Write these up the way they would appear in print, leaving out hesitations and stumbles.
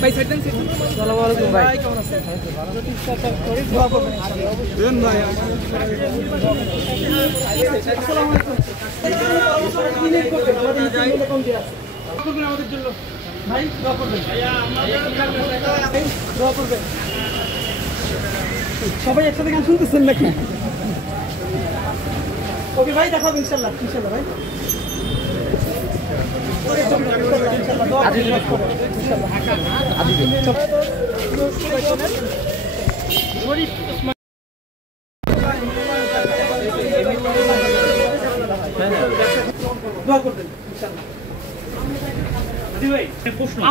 ভাই সাইড দেন। আসসালামু আলাইকুম ভাই, কেমন আছেন? দোয়া করবেন দেন ভাই। আসসালামু আলাইকুম। আমাদের জন্য ভাই দোয়া করবেন। দোয়া করবেন। সবাই একসাথে গান শুনতেছেন নাকি? ওকে ভাই, দেখাবো ইনশাল্লাহ। ইনশাল্লাহ ভাই,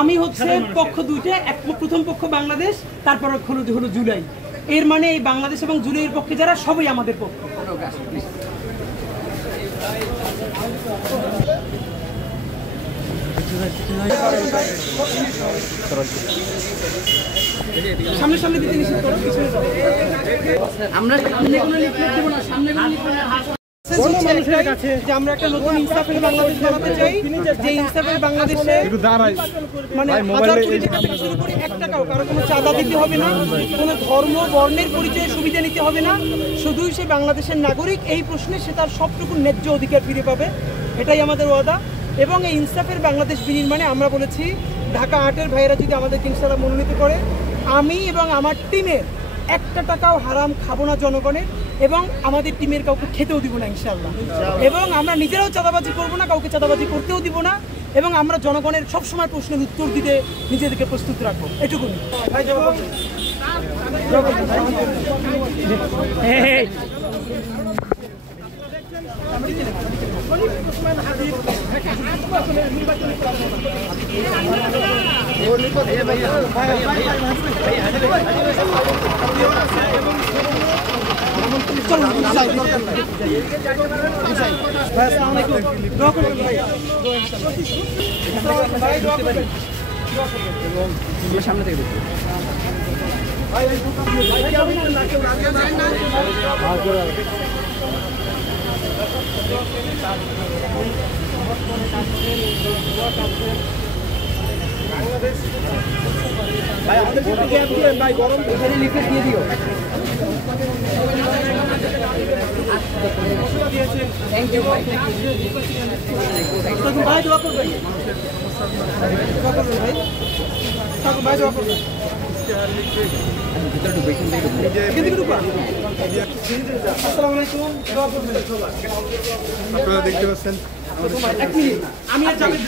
আমি হচ্ছে পক্ষ দুইটা, এক প্রথম পক্ষ বাংলাদেশ, তারপর হলো জুলাই। এর মানে এই বাংলাদেশ এবং জুলাইয়ের পক্ষে যারা, সবাই আমাদের পক্ষ। সামনে সামনে দিতে নিষেধ করো, পিছনে যাও। আমরা সামনে কোনো লিফলেট দেব না, সামনে কোনো লিফলেট যে আমরা একটা নতুন ইনসাফের বাংলাদেশ বানাতে চাই, যে ইনসাফের বাংলাদেশে মানে 1000 কোটি টাকা থেকে শুরু করে 1 টাকাও কারো কোনো চাঁদা দিতে হবে না, কোনো ধর্ম বর্ণের পরিচয়ে সুবিধা নিতে হবে না, শুধুই সে বাংলাদেশের নাগরিক। এই প্রশ্নে সে তার সবটুকু ন্যায্য অধিকার ফিরে পাবে, এটাই আমাদের ওয়াদা। এবং এই ইনসাফের বাংলাদেশ বিনির্মাণে আমরা বলেছি, ঢাকা 8-এর ভাইয়েরা যদি আমাদেরকে ইনশাআল্লাহ মনোনীত করে, আমি এবং আমার টিমের 1 টাকাও হারাম খাবো না জনগণের, এবং আমাদের টিমের কাউকে খেতেও দিব না ইনশাআল্লাহ। এবং আমরা নিজেরাও চাঁদাবাজি করবো না, কাউকে চাঁদাবাজি করতেও দিব না, এবং আমরা জনগণের সবসময় প্রশ্নের উত্তর দিতে নিজেদেরকে প্রস্তুত রাখবো, এটুকুনি। সামনে থেকে দেখি ভাই, আমাদের ভাই গরম এখানে লিফলেট দিয়ে দিও। থ্যাংক ইউ ভাই, ভাই দোয়া করবেন, দোয়া করবেন ভাই, ভাই দোয়া করবেন। আসসালামু আলাইকুম, দোয়া করবেন। আপনারা দেখতে পাচ্ছেন, আমি আর যাবেন